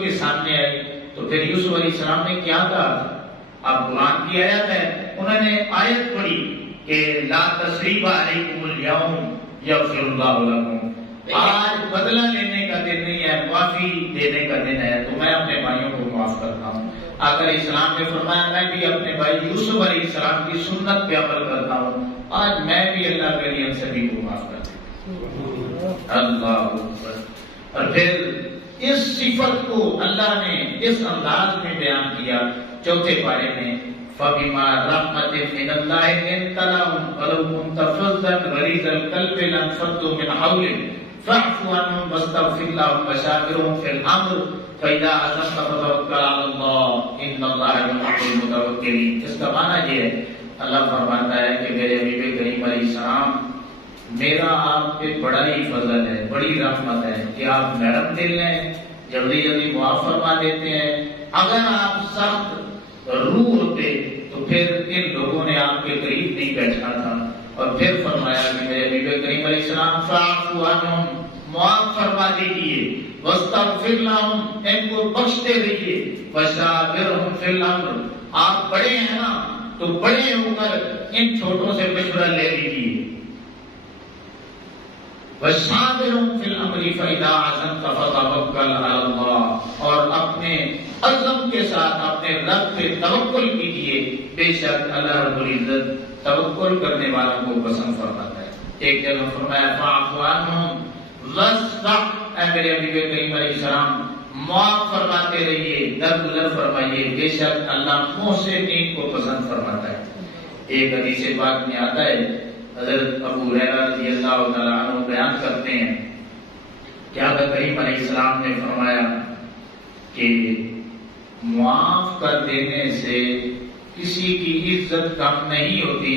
کے سامنے آئی تو پھر یوسف علیہ السلام نے کیا کہا؟ اب قرآن کی آیت ہے، انہوں نے آیت پڑھی کہ لا تثریب علیکم الیوم یغفر اللہ لکم، آج بدلہ لینے کا دن نہیں ہے، معافی دینے کا دن ہے، تو میں اپنے بھائیوں کو معاف کرتا ہوں۔ آقا علیہ السلام نے فرمایا میں بھی اپنے بھائی یوسف علیہ السلام کی سنت پہ عمل کرتا ہوں، آج میں بھی اللہ کے لیے سبھی کو معاف کرتا ہوں۔ اللہ اکبر۔ اور پھر اس صفت کو اللہ نے اس انداز میں بیان کیا چوتھے پارے میں، فَبِمَا رَحْمَةٍ مِّنَ اللَّهِ لِنتَ لَهُمْ وَلَوْ كُنتَ فَظًّا غَلِيظَ الْقَلْبِ لَانفَضُّوا مِنْ حَوْلِكَ فَاعْفُ عَنْهُمْ وَاسْتَغْفِرْ لَهُمْ وَشَاوِرْهُمْ فِي الْأَمْرِ فَإِذَا عَزَمْتَ فَتَوَكَّلْ عَلَى اللَّهِ إِنَّ اللَّهَ يُحِبُّ الْمُتَوَكِّلِينَ۔ اس کا معنی یہ ہے، اللہ فرماتا ہے کہ میرے حبیب کریم علیہ السلام، میرا آپ پہ بڑا ہی فضل ہے، بڑی رحمت ہے کہ آپ نرم دل ہیں، جلدی جلدی معاف فرما دیتے ہیں۔ اگر آپ سخت روح ہوتے تو پھر ان لوگوں نے آپ کے قریب نہیں بیٹھنا تھا۔ اور پھر فرمایا کہ میرے حبیب کریم علیہ السلام فاعفو عنہم، معاف فرما دیجیے، واستغفر لہم، ان کو بخشتے رہیے، وشاورہم فی الامر، آپ بڑے ہیں نا تو بڑے ہو کر ان چھوٹوں سے مشورہ لے لیجیے، وَشَاوِرْهُمْ فِي الْأَمْرِ فَإِذَا عَزَمْتَ فَتَوَكَّلْ عَلَى اللَّهِ، اور اپنے عزم کے ساتھ اپنے رب پہ توکل کیجیے، بے شک اللہ رب العزت توکل کرنے والوں کو پسند فرماتا ہے۔ ایک جگہ فرمایا فَاعْفُ عَنْهُمْ وَاصْفَحْ، اے میرے حبیب کریم علیہ السلام معاف فرماتے رہیے، درگزر فرمائیے، بے شک اللہ محسنین کو پسند فرماتا ہے۔ ایک حدیث پاک میں آتا ہے، حضرت ابو ہریرہ رضی اللہ تعالیٰ عنہ بیان کرتے ہیں کہ آقا کریم علیہ السلام نے فرمایا کہ معاف کر دینے سے کسی کی عزت کم نہیں ہوتی،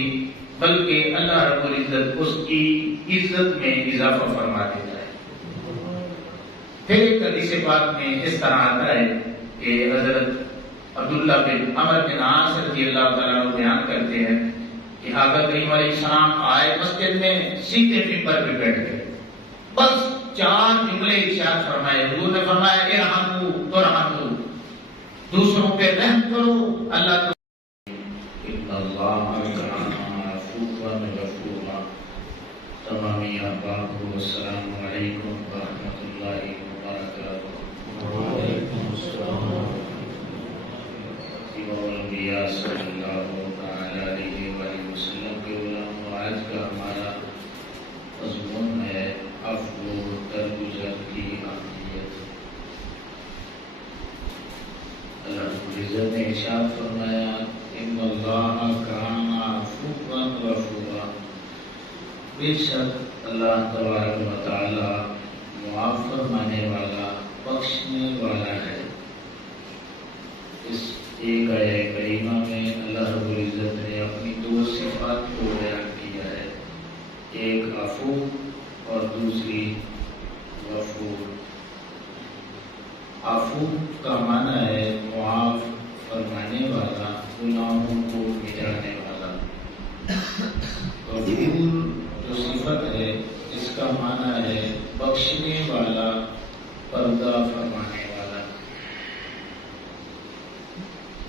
بلکہ اللہ رب العزت اس کی عزت میں اضافہ فرما دیتا ہے۔ پھر ایک حدیث پاک میں اس طرح آتا ہے کہ حضرت عبداللہ بن عمر بن عاص رضی اللہ تعالیٰ عنہ بیان کرتے ہیں کہ آقا کریم علیہ السلام آئے مسجد میں، سیدھے ممبر پہ بیٹھ گئے، بس 4 جملے ارشاد فرمائے۔ حضور نے فرمایا ارحموا ترحموا، دوسروں پہ رحم کرو اللہ ان اللہ کان عفوا غفورا۔ تمامی احباب کو السلام علیکم ورحمۃ اللہ وبرکاتہ۔ وعلیکم السلام الانبیاء صلی اللہ تعالی علیہ وآلہ وسلم کے غلام، آج کا ہمارا مضمون ہے عفو درگزر کی اہمیت۔ اللہ رب العزت نے ارشاد فرمایا ان اللہ کان عفوا غفورا، بے شک اللہ تبارک و تعالی معاف فرمانے والا، بخشنے والا ہے۔ اس ایک آیہ کریمہ میں اللہ رب العزت نے اپنی 2 صفات کو بیان کیا ہے، ایک عفو اور دوسری غفور۔ عفو کا معنی ہے معاف فرمانے والا، گناہوں کو مٹانے والا۔ غفور جو صفت ہے اس کا معنی ہے بخشنے والا، پردہ فرمانے والا۔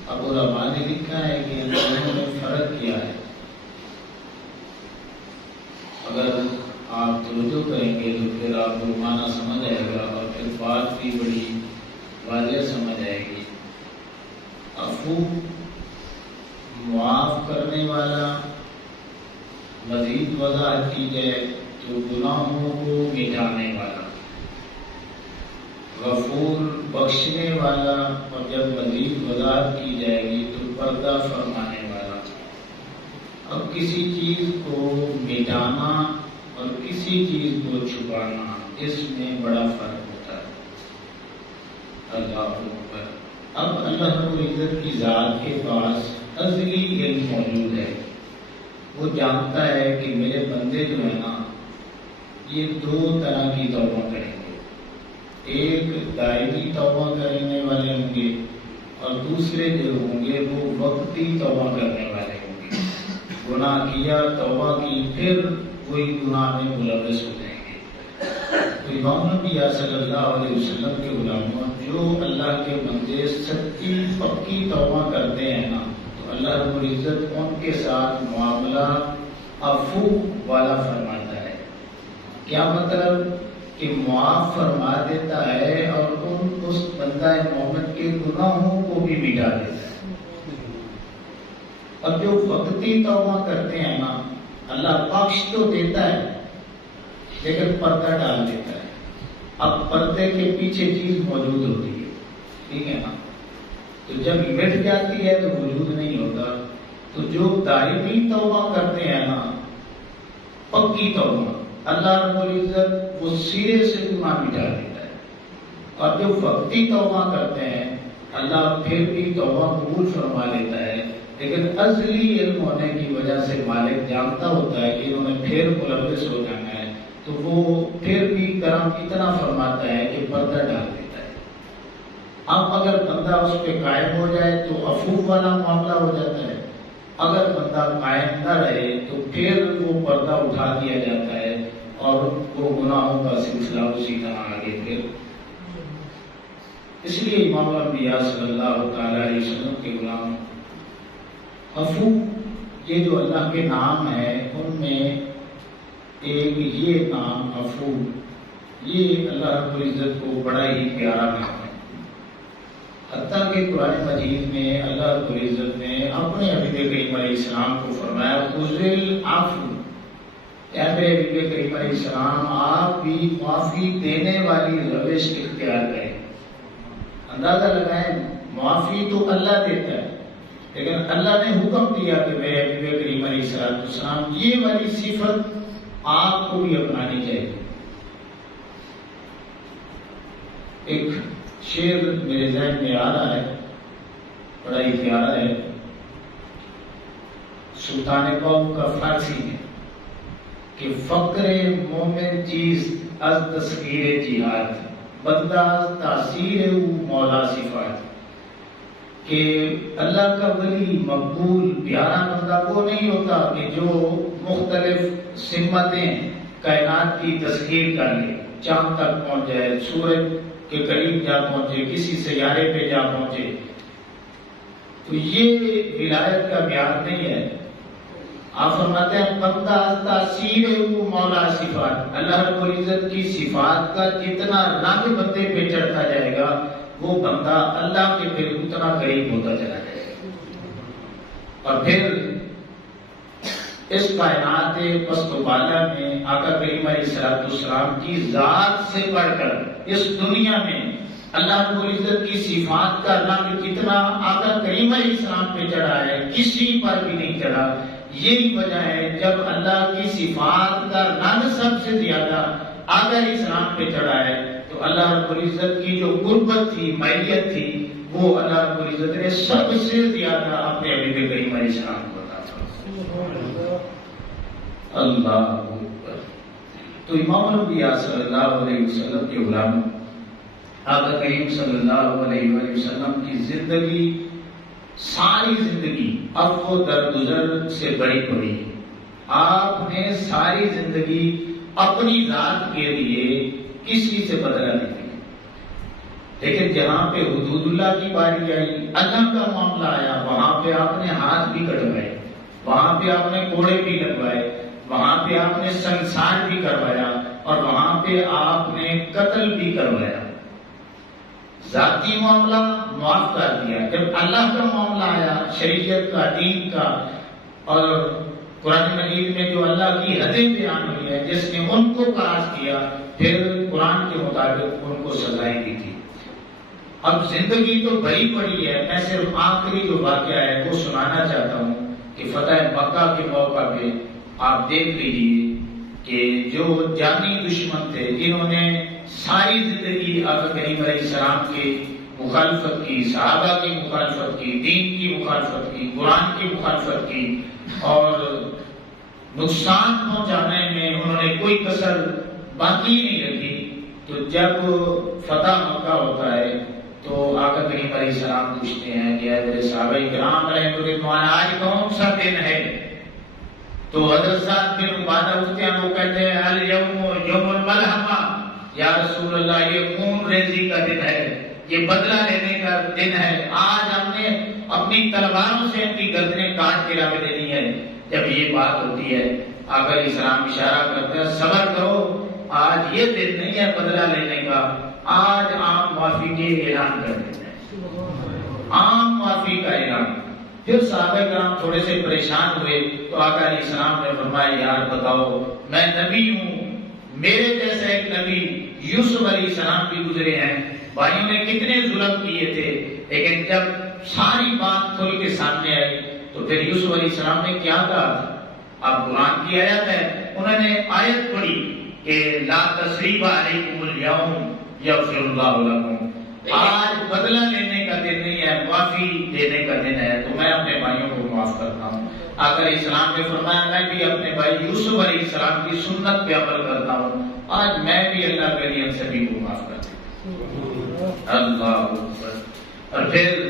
اب علماء نے لکھا ہے کہ ان دونوں میں فرق کیا ہے۔ اگر آپ توجہ کریں گے تو پھر آپ کو معنی سمجھ آئے گا اور پھر بات بھی بڑی واضح سمجھ آئے گی۔ عفو معاف کرنے والا، مزید وضاحت کی جائے تو گناہوں کو مٹانے والا۔ غفور بخشنے والا، اور جب مزید وضاحت کی جائے گی تو پردہ فرمانے والا۔ اب کسی چیز کو مٹانا اور کسی چیز کو چھپانا، اس میں بڑا فرق ہوتا ہے۔ اللہ اکبر۔ اب اللہ رب العزت کی ذات کے پاس ازلی علم موجود ہے، وہ جانتا ہے کہ میرے بندے جو ہیں نا یہ 2 طرح کی توبہ کریں گے، ایک دائمی توبہ کرنے والے ہوں گے اور دوسرے جو ہوں گے وہ وقتی توبہ کرنے والے ہوں گے۔ گناہ کیا، توبہ کی، پھر وہی گناہ میں ملوث ہو جائیں گے۔ تو امام الانبیاء صلی اللہ علیہ وسلم کے علماء جو اللہ کے بندے سچی پکی توبہ کرتے ہیں نا، تو اللہ رب العزت ان کے ساتھ معاملہ عفو والا فرماتا ہے۔ کیا مطلب؟ کہ معاف فرما دیتا ہے اور اس بندہ مومن کے گناہوں کو بھی مٹا دیتا ہے۔ اور جو وقتی توبہ کرتے ہیں نا، اللہ بخش تو دیتا ہے لیکن پردہ ڈال دیتا ہے۔ اب پردے کے پیچھے چیز موجود ہوتی ہے، ٹھیک ہے نا، تو جب مٹ جاتی ہے تو وجود نہیں ہوتا۔ تو جو دائمی توبہ کرتے ہیں نا، پکی توبہ، اللہ رب العزت وہ سرے سے گناہ مٹا دیتا ہے۔ اور جو وقتی توبہ کرتے ہیں، اللہ پھر بھی توبہ قبول فرما لیتا ہے، لیکن ازلی علم ہونے کی وجہ سے مالک جانتا ہوتا ہے کہ انہوں نے پھر ملوث ہو جانا ہے، تو وہ پھر بھی کرم اتنا فرماتا ہے کہ پردہ ڈال دیتا ہے۔ اب اگر بندہ اس پہ قائم ہو جائے تو عفو والا معاملہ ہو جاتا ہے، اگر بندہ قائم نہ رہے تو پھر وہ پردہ اٹھا دیا جاتا ہے اور وہ گناہوں کا سلسلہ اسی طرح آگے پھر۔ اس لیے امام الانبیاء صلی اللہ تعالی علیہ وسلم کے غلام عفو، یہ جو اللہ کے نام ہیں ان میں ایک یہ نام عفو، یہ اللہ رب العزت کو بڑا ہی پیارا نام ہے۔ حتیٰ کہ قرآن مجید میں اللہ رب العزت نے اپنے حبیب کریم علیہ السلام کو فرمایا خذ العفو، اے میرے حبیب کریم علیہ السلام آپ بھی معافی دینے والی روش اختیار کریں۔ اندازہ لگائیں، معافی تو اللہ دیتا ہے، لیکن اللہ نے حکم دیا کہ میرے حبیب کریم علیہ السلام یہ والی صفت آپ کو بھی اپنانی چاہیے۔ ایک شعر میرے ذہن میں آ رہا ہے، بڑا ہی پیارا ہے، سلطان قوم کا فارسی ہے کہ فقر مومن چیز از تصویر جہاد، بندہ تاثیر او مولا صفات، کہ اللہ کا ولی مقبول پیارا بندہ وہ نہیں ہوتا کہ جو مختلف سمتیں کائنات کی تسخیر کر لے، چاند تک پہنچ جائے، سورج کے قریب جا پہنچے، کسی سیارے پہ جا پہنچے، تو یہ ولایت کا معیار نہیں ہے۔ آپ فرماتے ہیں بندہ تاثیر او مولا صفات، اللہ رب العزت کی صفات کا جتنا رنگ بندے پہ چڑھتا جائے گا وہ بندہ اللہ کے پھر اتنا قریب ہوتا چلا جائے گا۔ اور پھر اس کائنات پست و بالا میں آقا کریم علیہ السلام کی ذات سے بڑھ کر اس دنیا میں اللہ رب العزت کی صفات کا رنگ کتنا آقا کریم علیہ السلام پہ چڑھا ہے، کسی پر بھی نہیں چڑھا۔ یہی وجہ ہے جب اللہ کی صفات کا رنگ سب سے زیادہ آقا علیہ السلام پہ چڑھا ہے تو اللہ رب العزت کی جو قربت تھی، معیت تھی، وہ اللہ رب العزت نے سب سے زیادہ اپنے حبیب کریم علیہ السلام کو عطا فرمایا۔ اللہ اکبر۔ تو امام الانبیاء صلی اللہ علیہ وسلم کے غلام آقا کریم صلی اللہ علیہ وسلم کی زندگی، ساری زندگی اب وہ درگزر سے بڑی پڑی۔ آپ نے ساری زندگی اپنی ذات کے لیے کسی سے بدلہ نہیں دیا، لیکن جہاں پہ حدود اللہ کی باری آئی، اللہ کا معاملہ آیا، وہاں پہ آپ نے ہاتھ بھی کٹوائے، وہاں پہ آپ نے کوڑے بھی لگوائے، وہاں پہ آپ نے سنسار بھی کروایا، اور وہاں پہ آپ نے قتل بھی کروایا۔ ذاتی معاملہ معاف کر دیا، جب اللہ کا معاملہ آیا، شریعت کا، دین کا، اور قرآن مجید میں جو اللہ کی حدیں بیان ہوئی ہے، جس نے ان کو قرار دیا، پھر قرآن کے مطابق ان کو سزائیں دی تھی۔ اب زندگی تو بڑی پڑی ہے، میں صرف آخری جو واقعہ ہے وہ سنانا چاہتا ہوں کہ فتح مکہ کے موقع پہ آپ دیکھ لیجیے کہ جو جانی دشمن تھے، جنہوں نے ساری زندگی آقا کریم علیہ السلام کی مخالفت کی، صحابہ کی مخالفت کی، دین کی مخالفت کی، قرآن کی مخالفت کی، اور نقصان پہنچانے میں انہوں نے کوئی کسر باقی نہیں رکھی، تو جب فتح مکہ ہوتا ہے تو آقا کریم علیہ السلام پوچھتے ہیں کہ اے میرے صحابہ کرام علیہ رضوان، آج کون سا دن ہے؟ تو حضرت سعد بن عبادہ اٹھتے ہیں، وہ کہتے ہیں الیوم یوم الملحمہ، یا رسول اللہ یہ خون ریزی کا دن ہے، یہ بدلہ لینے کا دن ہے، آج ہم نے اپنی تلواروں سے ان کی گردنیں کاٹ کے رکھ دینی ہے۔ جب یہ بات ہوتی ہے آقا علیہ السلام اشارہ کرتے ہیں صبر کرو، آج یہ دن نہیں ہے بدلہ لینے کا، آج عام معافی کے اعلان کر دیتے ہیں، عام معافی کا اعلان۔ پھر صحابہ کرام تھوڑے سے پریشان ہوئے تو آقا علیہ السلام نے فرمایا یار بتاؤ میں نبی ہوں، میرے جیسا ایک نبی یوسف علیہ السلام بھی گزرے ہیں، بھائیوں نے کتنے ظلم کیے تھے، لیکن جب ساری بات کھل کے سامنے آئی تو پھر یوسف علیہ السلام نے کیا کہا تھا؟ اب قرآن کی آیت ہے، انہوں نے آیت پڑھی کہ لا تثریب علیکم الیوم یغفر اللہ لکم، آج بدلہ لینے کا دن نہیں ہے، معافی دینے کا دن ہے، تو میں اپنے بھائیوں کو معاف کرتا ہوں۔ آقا علیہ السلام نے فرمایا میں بھی اپنے بھائی یوسف علیہ السلام کی سنت پہ عمل کرتا ہوں، آج میں بھی اللہ کے لیے ان سبھی کو معاف کرتا ہوں۔ اللہ اکبر۔ اور پھر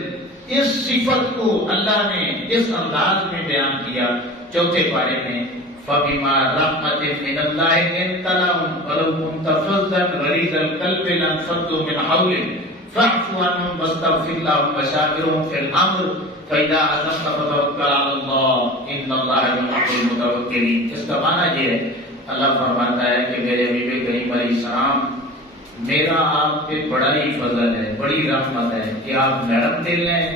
اس صفت کو اللہ نے اس انداز میں بیان کیا چوتھے پارے میں، فَبِمَا رَحْمَةٍ مِّنَ اللَّهِ لِنتَ لَهُمْ وَلَوْ كُنتَ فَظًّا غَلِيظَ الْقَلْبِ لَانفَضُّوا مِنْ حَوْلِكَ فَاعْفُ عَنْهُمْ وَاسْتَغْفِرْ لَهُمْ وَشَاوِرْهُمْ فِي الْأَمْرِ فَإِذَا عَزَمْتَ فَتَوَكَّلْ عَلَى اللَّهِ إِنَّ اللَّهَ يُحِبُّ الْمُتَوَكِّلِينَ۔ اس کا معنی یہ ہے، اللہ فرماتا ہے کہ میرے حبیب کریم علیہ السلام میرا آپ پہ بڑا ہی فضل ہے، بڑی رحمت ہے کہ آپ نرم دل ہیں،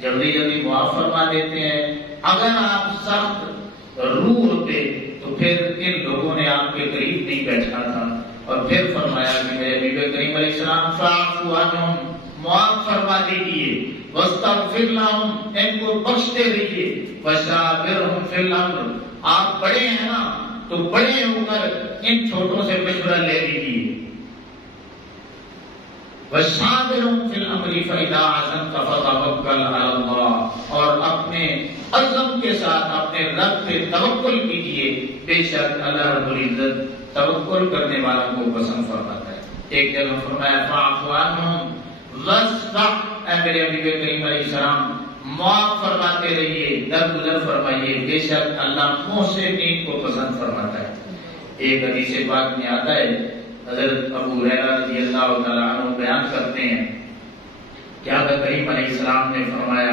جلدی جلدی معاف فرما دیتے ہیں۔ اگر آپ سخت روح ہوتے تو پھر ان لوگوں نے آپ کے قریب نہیں بیٹھنا تھا۔ اور پھر فرمایا کہ میرے حبیب کریم علیہ السلام فاعفو عنہم، معاف فرما دیجیے، واستغفر لہم، ان کو بخشتے رہیے، وشاورہم فی الامر، آپ بڑے ہیں نا تو بڑے ہو کر ان چھوٹوں سے مشورہ لے لیجیے، وشاورہم فی الامر فاذا عزمت فتوکل علی اللہ، اور اپنے عزم کے ساتھ اپنے رب پہ توکل کیجیے، بے شک اللہ رب العزت توکل کرنے والوں کو پسند فرماتا ہے۔ ایک جگہ فرمایا فاعف عنہم واصفح، اے میرے حبیب کریم علیہ السلام معاف فرماتے رہیے، درگزر فرمائیے، بے شک اللہ محسنین کو پسند فرماتا ہے۔ ایک حدیث پاک میں آتا ہے، حضرت ابو ہریرہ رضی اللہ تعالیٰ عنہ بیان کرتے ہیں کہ آقا کریم علیہ السلام نے فرمایا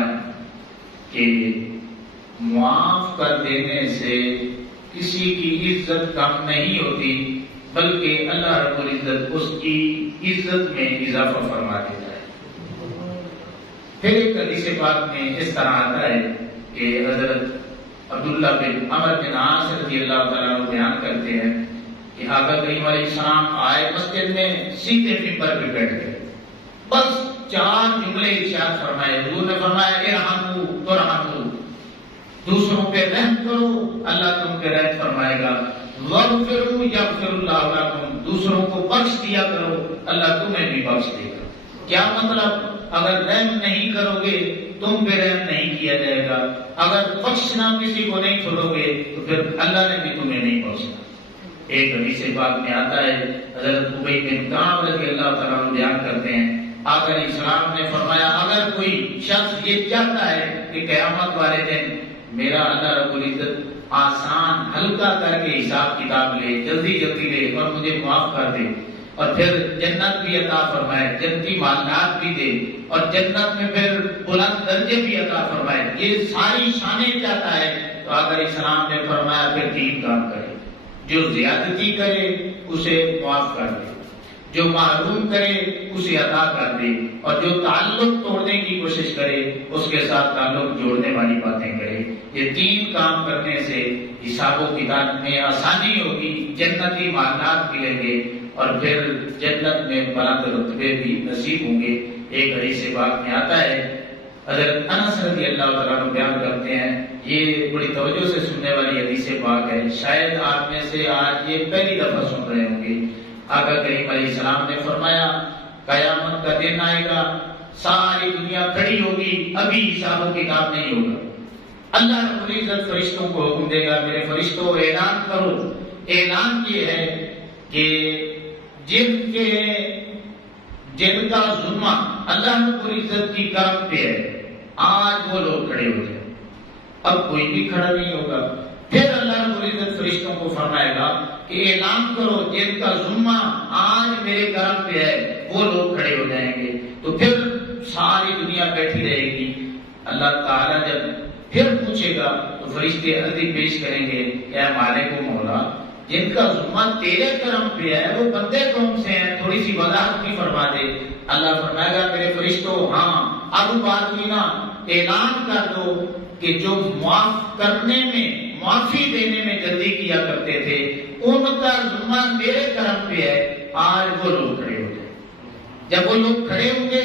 کہ معاف کر دینے سے کسی کی عزت کم نہیں ہوتی، بلکہ اللہ رب العزت اس کی عزت میں اضافہ فرما دیتا ہے۔ پھر ایک حدیث پاک میں اس طرح آتا ہے کہ حضرت عبداللہ بن عمر بن عاص رضی اللہ تعالیٰ عنہ بیان کرتے ہیں کہ آقا کریم علیہ السلام آئے مسجد میں، سیدھے منبر پہ بیٹھ گئے، بس 4 جملے ارشاد فرمائے۔ حضور نے فرمایا ارحموا ترحموا، دوسروں پہ رحم کرو اللہ تم پہ رحم فرمائے گا، واغفروا یغفر اللہ لکم، دوسروں کو بخش دیا کرو اللہ تمہیں بھی بخش دے گا۔ کیا مطلب؟ اگر رحم نہیں کرو گے تم پہ رحم نہیں کیا جائے گا، اگر بخشنا کسی کو نہیں چھوڑو گے تو پھر اللہ نے بھی تمہیں نہیں بخشنا۔ ایک حدیث پاک میں آتا ہے، حضرت ابی بن کعب رضی اللہ تعالیٰ عنہ بیان کرتے ہیں، آقا علیہ السلام نے فرمایا اگر کوئی شخص یہ چاہتا ہے کہ قیامت والے دن میرا اللہ رب العزت آسان ہلکا کر کے حساب کتاب لے، جلدی جلدی لے اور مجھے معاف کر دے، اور پھر جنت بھی عطا فرمائے، جنتی معاملات بھی دے، اور جنت میں پھر بلند درجے بھی عطا فرمائے، یہ ساری شانیں چاہتا ہے، تو آقا علیہ السلام نے فرمایا پھر 3 کام کرے، جو زیادتی کرے اسے معاف کر دے، جو محروم کرے اسے عطا کر دے، اور جو تعلق توڑنے کی کوشش کرے اس کے ساتھ تعلق جوڑنے والی باتیں کرے۔ یہ 3 کام کرنے سے حساب و کتاب میں آسانی ہوگی، جنتی معاملات ملیں گے، اور پھر جنت میں بلند رتبے بھی نصیب ہوں گے۔ ایک حدیث پاک میں آتا ہے، حضرت انس رضی اللہ تعالیٰ عنہ بیان کرتے ہیں، یہ بڑی توجہ سے سننے والی حدیث پاک ہے، شاید آپ میں سے آج یہ پہلی دفعہ سن رہے ہوں گے۔ آقا کریم علیہ السلام نے فرمایا قیامت کا دن آئے گا، ساری دنیا کھڑی ہوگی، ابھی حساب و کتاب نہیں ہوگا، اللہ رب العزت فرشتوں کو حکم دے گا میرے فرشتوں اعلان کرو۔ اعلان یہ ہے کہ جن کا ذمہ اللہ رب العزت کی کرم پہ ہے، آج وہ لوگ کھڑے ہو جائیں۔ اب کوئی بھی کھڑا نہیں ہوگا، پھر اللہ رب العزت فرشتوں کو فرمائے گا کہ اعلان کرو جن کا ذمہ آج میرے کرم پہ ہے وہ لوگ کھڑے ہو جائیں گے. تو پھر ساری دنیا بیٹھی رہے گی. اللہ تعالیٰ جب پھر پوچھے گا تو فرشتے عرضی پیش کریں گے کہ اے مالک و مولا جن کا ذمہ تیرے کرم پہ ہے وہ بندے کون سے ہیں, تھوڑی سی وضاحت بھی فرما دے. اللہ فرمائے گا میرے فرشتوں ہاں اب بات ہوئی نا, اعلان کر دو کہ جو معاف کرنے میں معافی دینے میں جلدی کیا کرتے تھے ان کا ذمہ میرے کرم پہ ہے, آج وہ لوگ کھڑے ہو جائیں. جب وہ لوگ کھڑے ہوں گے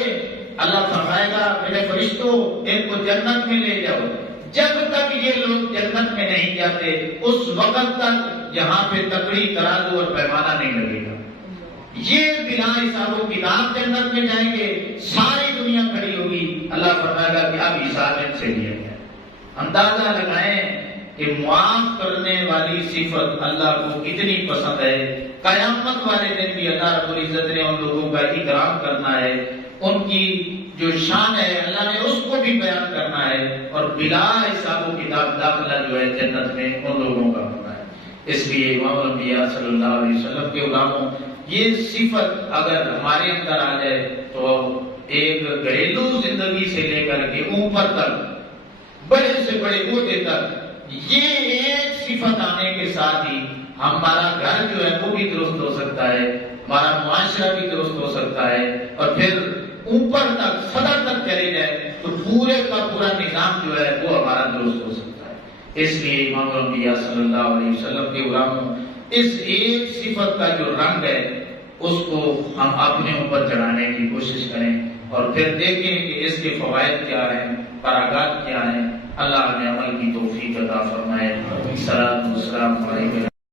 اللہ فرمائے گا میرے فرشتوں ان کو جنت میں لے جاؤ. جب تک یہ لوگ جنت میں نہیں جاتے اس وقت تک یہاں پہ تکڑی ترازو اور پیمانہ نہیں لگے گا. یہ بلا حساب و کتاب جنت میں جائیں گے, ساری دنیا کھڑی ہوگی. اللہ فرمائے گا کہ اب حساب ان سے لیا گیا. اندازہ لگائیں کہ معاف کرنے والی صفت اللہ کو کتنی پسند ہے. قیامت والے دن بھی اللہ رب العزت نے ان لوگوں کا اکرام کرنا ہے, ان کی جو شان ہے اللہ نے اس کو بھی بیان کرنا ہے, اور بلا حساب و کتاب داخلہ جو ہے جنت میں ان لوگوں کا ہونا ہے. اس لیے امام الانبیاء صلی اللہ علیہ وسلم کے غلاموں یہ صفت اگر ہمارے اندر آ جائے تو ایک گھریلو زندگی سے لے کر کے اوپر تک بڑے سے بڑے عہدے تک یہ ایک صفت آنے کے ساتھ ہی ہمارا گھر جو ہے وہ بھی درست ہو سکتا ہے, ہمارا معاشرہ بھی درست ہو سکتا ہے, اور پھر اوپر تک صدر تک چلے جائے تو پورے کا پورا نظام جو ہے وہ ہمارا درست ہو سکتا ہے. اس لیے امام الانبیاء صلی اللہ علیہ وسلم کے غلاموں اس ایک صفت کا جو رنگ ہے اس کو ہم اپنے اوپر چڑھانے کی کوشش کریں اور پھر دیکھیں کہ اس کے فوائد کیا ہیں, پراغات کیا ہیں. اللہ نے عمل کی توفیق عطا فرمائے. السلام علیکم.